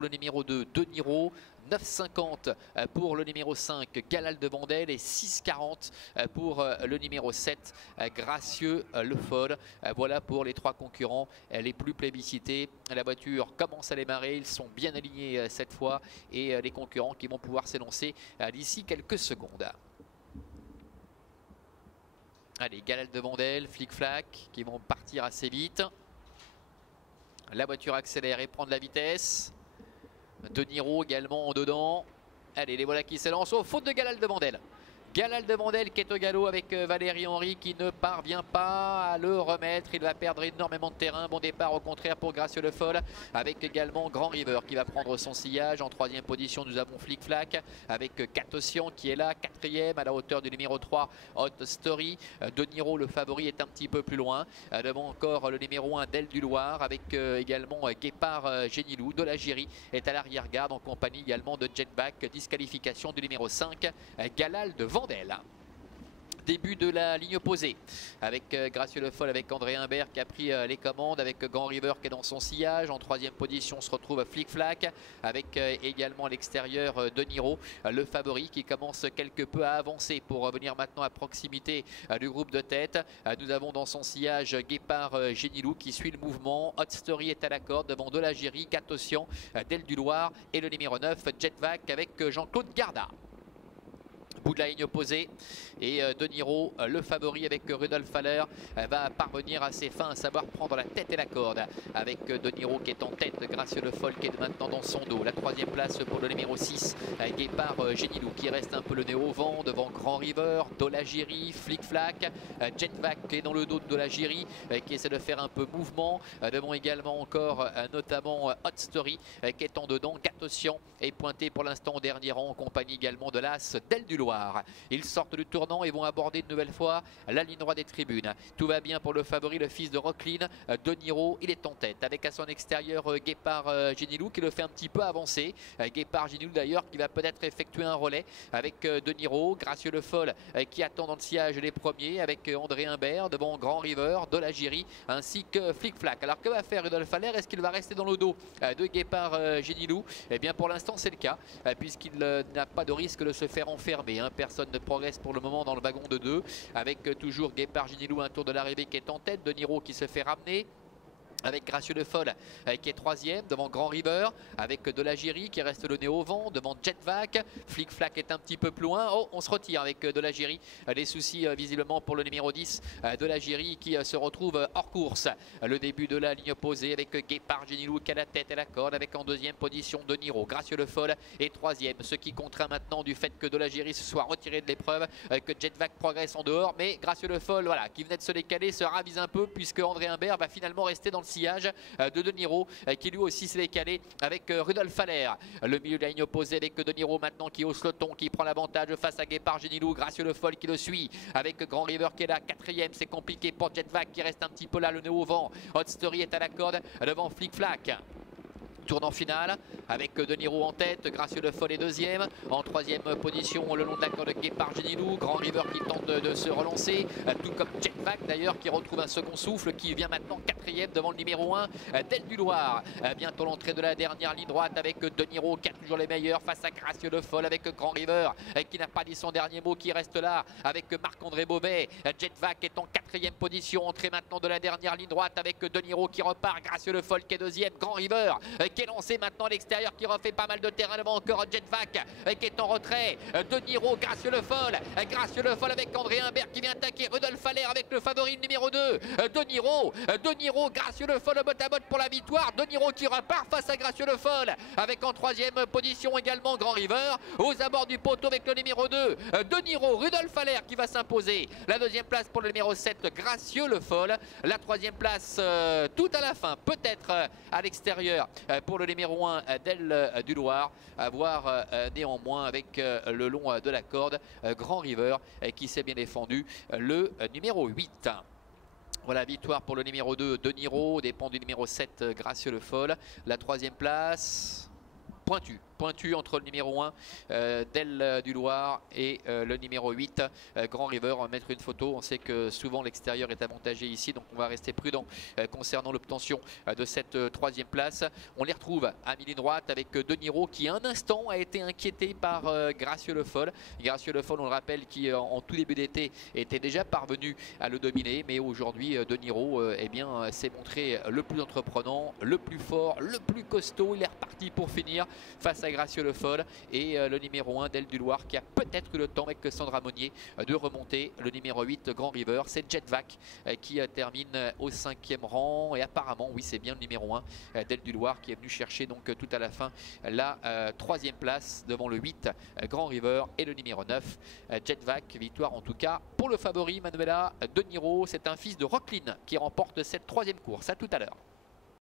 Le numéro 2, De Niro, 9,50 pour le numéro 5, Galal de Vandel, et 6,40 pour le numéro 7, Gracieux Le Foll. Voilà pour les trois concurrents les plus plébiscités. La voiture commence à démarrer, ils sont bien alignés cette fois, et les concurrents qui vont pouvoir s'élancer d'ici quelques secondes. Allez, Galal de Vandel, Flic-Flac qui vont partir assez vite. La voiture accélère et prend de la vitesse. De Niro également en dedans. Allez, les voilà qui s'élancent. Oh, faute de Galal de Vandel. Galal de Vandel qui est au galop avec Valérie Henry qui ne parvient pas à le remettre. Il va perdre énormément de terrain. Bon départ au contraire pour Gracieux Le Foll, avec également Grand River qui va prendre son sillage. En troisième position, nous avons Flic Flac avec Catossian qui est là, quatrième à la hauteur du numéro 3, Hot Story. De Niro, le favori, est un petit peu plus loin. Devant encore le numéro 1, Del du Loir, avec également Guépard Génilou. De la Giry est à l'arrière-garde en compagnie également de Jetback. Disqualification du numéro 5, Galal de Vandel. Début de la ligne opposée avec Gracieux Le Foll, avec André Humbert qui a pris les commandes, avec Grand River qui est dans son sillage. En troisième position se retrouve Flic Flac, avec également à l'extérieur De Niro, le favori, qui commence quelque peu à avancer pour venir maintenant à proximité du groupe de tête. Nous avons dans son sillage Guépard Génilou qui suit le mouvement. Hot Story est à la corde devant De la Giry, Catossian, Del du Loir et le numéro 9, Jetvac, avec Jean-Claude Garda. Bout de la ligne opposée, et De Niro, le favori avec Rudolf Haller, va parvenir à ses fins, à savoir prendre la tête et la corde, avec De Niro qui est en tête, Gracieux Le Foll qui est maintenant dans son dos. La troisième place pour le numéro 6, Guépard Génilou qui reste un peu le nez au vent devant Grand River, De la Giry, Flic Flac, Jetvac qui est dans le dos de la Giry, qui essaie de faire un peu mouvement. Devant également encore notamment Hot Story qui est en dedans. Catossian est pointé pour l'instant au dernier rang en compagnie également de l'As Del du Loir. Ils sortent du tournant et vont aborder une nouvelle fois la ligne droite des tribunes. Tout va bien pour le favori, le fils de Rocklin. De Niro, il est en tête avec à son extérieur Guépard Génilou qui le fait un petit peu avancer. Guépard Génilou d'ailleurs qui va peut-être effectuer un relais avec De Niro. Gracieux Le Foll qui attend dans le sillage les premiers avec André Humbert devant Grand River, De la Giry ainsi que Flic Flac. Alors que va faire Rudolf Haller? Est-ce qu'il va rester dans le dos de Guépard Génilou? Eh bien pour l'instant c'est le cas, puisqu'il n'a pas de risque de se faire enfermer. Personne ne progresse pour le moment dans le wagon de 2, avec toujours Guépard Génilou, un tour de l'arrivée qui est en tête. De Niro qui se fait ramener, avec Gracieux Le Foll qui est troisième devant Grand River, avec De la Giry qui reste le nez au vent devant Jetvac. Flic Flac est un petit peu plus loin. Oh, on se retire avec De la Giry. Les soucis visiblement pour le numéro 10, De la Giry qui se retrouve hors course. Le début de la ligne opposée avec Guépard Génilou qui a la tête et la corde, avec en deuxième position De Niro. Gracieux Le Foll est troisième, ce qui contraint maintenant du fait que De la Giry se soit retiré de l'épreuve, que Jetvac progresse en dehors, mais Gracieux Le Foll, voilà, qui venait de se décaler, se ravise un peu, puisque André Humbert va finalement rester dans le sillage de Niro qui lui aussi s'est décalé avec Rudolf Haller. Le milieu de la ligne opposée avec De Niro maintenant qui hausse le ton, qui prend l'avantage face à Guépard Génilou. Gracieux Le Foll qui le suit avec Grand River qui est là, quatrième. C'est compliqué pour Jetvac qui reste un petit peu là, le nez au vent. Hot Story est à la corde devant Flic Flac. Tournant final avec De Niro en tête, Gracieux Le Foll est deuxième. En troisième position le long de la corde de Guépard Génilou. Grand River qui tente de se relancer, tout comme Jetvac d'ailleurs qui retrouve un second souffle, qui vient maintenant quatrième devant le numéro 1, Del du Loir. Bientôt l'entrée de la dernière ligne droite avec De Niro qui a toujours les meilleurs face à Gracieux Le Foll, avec Grand River qui n'a pas dit son dernier mot, qui reste là avec Marc-André Beauvais. Jetvac est en quatrième position, entrée maintenant de la dernière ligne droite avec De Niro qui repart, Gracieux Le Foll qui est deuxième, Grand River qui est lancé maintenant à l'extérieur, qui refait pas mal de terrain devant encore Jetvac qui est en retrait. De Niro, Gracieux Le Foll, Gracieux Le Foll avec André Humbert qui vient attaquer Rudolf Haller avec le favori numéro 2, De Niro, Gracieux Le Foll botte à botte pour la victoire. De Niro qui repart face à Gracieux Le Foll, avec en troisième position également Grand River aux abords du poteau avec le numéro 2, De Niro, Rudolf Haller qui va s'imposer. La deuxième place pour le numéro 7, Gracieux Le Foll. La troisième place tout à la fin, peut-être à l'extérieur pour le numéro 1, Del du Loir, à voir néanmoins avec le long de la corde Grand River qui s'est bien défendu, le numéro 8. Voilà, victoire pour le numéro 2, De Niro, dépend du numéro 7, Gracieux Le Foll. La troisième place, pointue pointu entre le numéro 1 Del du Loir et le numéro 8 Grand River. On va mettre une photo. On sait que souvent l'extérieur est avantagé ici, donc on va rester prudent concernant l'obtention de cette troisième place. On les retrouve à mi-ligne droite avec De Niro qui un instant a été inquiété par Gracieux Le Foll. Gracieux Le Foll, on le rappelle, qui en tout début d'été était déjà parvenu à le dominer, mais aujourd'hui De Niro eh bien s'est montré le plus entreprenant, le plus fort, le plus costaud. Il est reparti pour finir face à Gracieux Le Foll et le numéro 1 Del du Loir qui a peut-être eu le temps avec Sandra Monnier de remonter. Le numéro 8 Grand River, c'est Jetvac qui termine au 5e rang et apparemment oui c'est bien le numéro 1 Del du Loir qui est venu chercher donc tout à la fin la 3e place devant le 8 Grand River et le numéro 9 Jetvac. Victoire en tout cas pour le favori Manuela De Niro. C'est un fils de Rocklin qui remporte cette 3e course. À tout à l'heure.